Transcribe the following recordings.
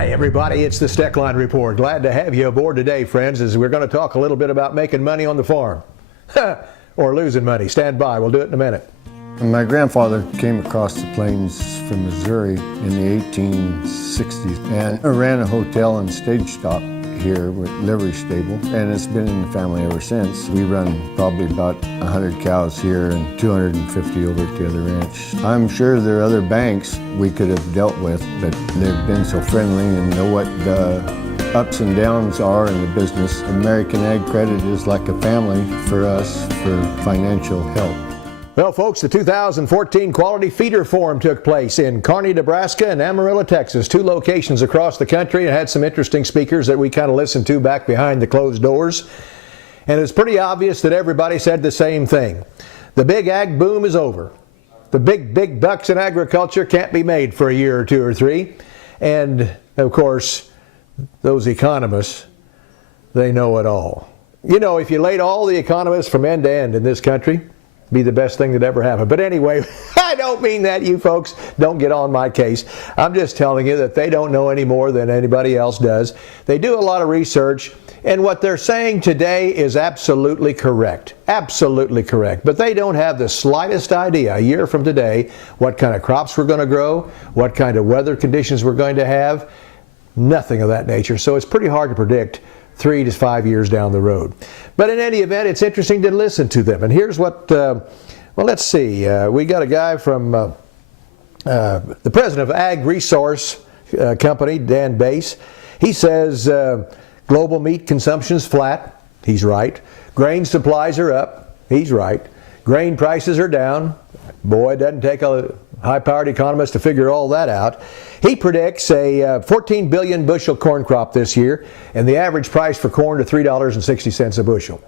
Hi everybody, it's the Steckline Report. Glad to have you aboard today, friends, as we're going to talk a little bit about making money on the farm. Or losing money. Stand by, we'll do it in a minute. My grandfather came across the plains from Missouri in the 1860s and ran a hotel and stage stop here with livery stable, and it's been in the family ever since. We run probably about 100 cows here and 250 over at the other ranch. I'm sure there are other banks we could have dealt with, but they've been so friendly and know what the ups and downs are in the business. American Ag Credit is like a family for us for financial help. Well, folks, the 2014 Quality Feeder Forum took place in Kearney, Nebraska and Amarillo, Texas, two locations across the country, and had some interesting speakers that we kind of listened to back behind the closed doors. And it's pretty obvious that everybody said the same thing. The big ag boom is over. The big bucks in agriculture can't be made for a year or two or three. And, of course, those economists, they know it all. You know, if you laid all the economists from end to end in this country, be the best thing that ever happened. But anyway, I don't mean that. You folks don't get on my case. I'm just telling you that they don't know any more than anybody else does. They do a lot of research, and what they're saying today is absolutely correct. Absolutely correct. But they don't have the slightest idea a year from today what kind of crops we're going to grow, what kind of weather conditions we're going to have. Nothing of that nature. So it's pretty hard to predict 3 to 5 years down the road. But in any event, it's interesting to listen to them. And here's what, well, let's see. We got a guy from the president of Ag Resource Company, Dan Bass. He says global meat consumption's flat. He's right. Grain supplies are up. He's right. Grain prices are down. Boy, it doesn't take a high-powered economist to figure all that out. He predicts a 14 billion bushel corn crop this year, and the average price for corn to $3.60 a bushel.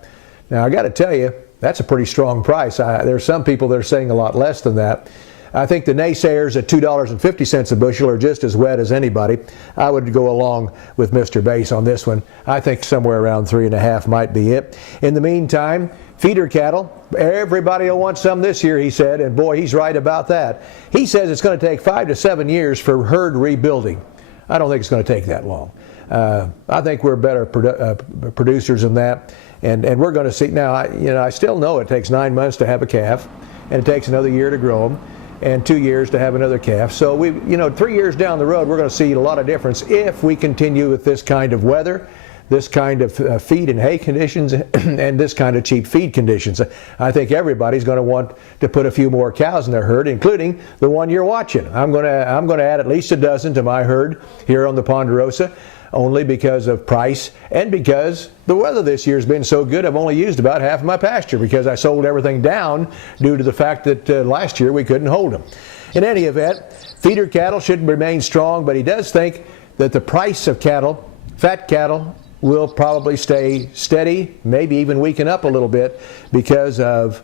Now, I got to tell you, that's a pretty strong price. There's some people that are saying a lot less than that. I think the naysayers at $2.50 a bushel are just as wet as anybody. I would go along with Mr. Bass on this one. I think somewhere around 3.5 might be it. In the meantime, feeder cattle, everybody will want some this year, he said, and boy, he's right about that. He says it's going to take 5 to 7 years for herd rebuilding. I don't think it's going to take that long. I think we're better producers than that, and we're going to see. Now, I still know it takes 9 months to have a calf, and it takes another year to grow them, and 2 years to have another calf. So 3 years down the road, we're going to see a lot of difference if we continue with this kind of weather, this kind of feed and hay conditions, and this kind of cheap feed conditions. I think everybody's going to want to put a few more cows in their herd, including the one you're watching. I'm going to add at least a dozen to my herd here on the Ponderosa, only because of price and because the weather this year has been so good. I've only used about half of my pasture because I sold everything down due to the fact that last year we couldn't hold them. In any event, feeder cattle should remain strong, but he does think that the price of cattle, fat cattle, will probably stay steady, maybe even weaken up a little bit because of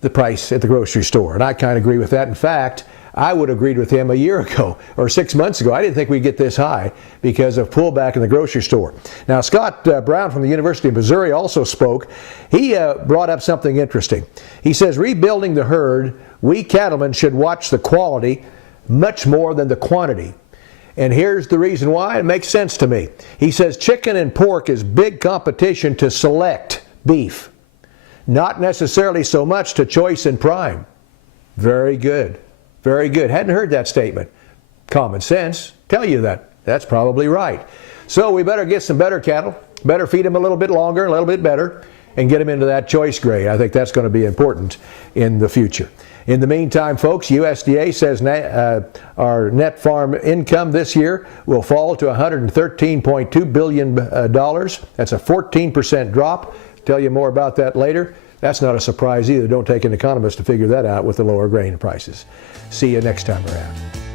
the price at the grocery store. And I kind of agree with that. In fact, I would have agreed with him a year ago or 6 months ago. I didn't think we'd get this high because of pullback in the grocery store. Now, Scott Brown from the University of Missouri also spoke. He brought up something interesting. He says, rebuilding the herd, we cattlemen should watch the quality much more than the quantity. And here's the reason why. It makes sense to me. He says chicken and pork is big competition to select beef, not necessarily so much to choice and prime. Very good. Very good. Hadn't heard that statement. Common sense tell you that. That's probably right. So we better get some better cattle, better feed them a little bit longer, a little bit better, and get them into that choice grade. I think that's going to be important in the future. In the meantime, folks, USDA says our net farm income this year will fall to $113.2 billion. That's a 14% drop. Tell you more about that later. That's not a surprise either. Don't take an economist to figure that out with the lower grain prices. See you next time around.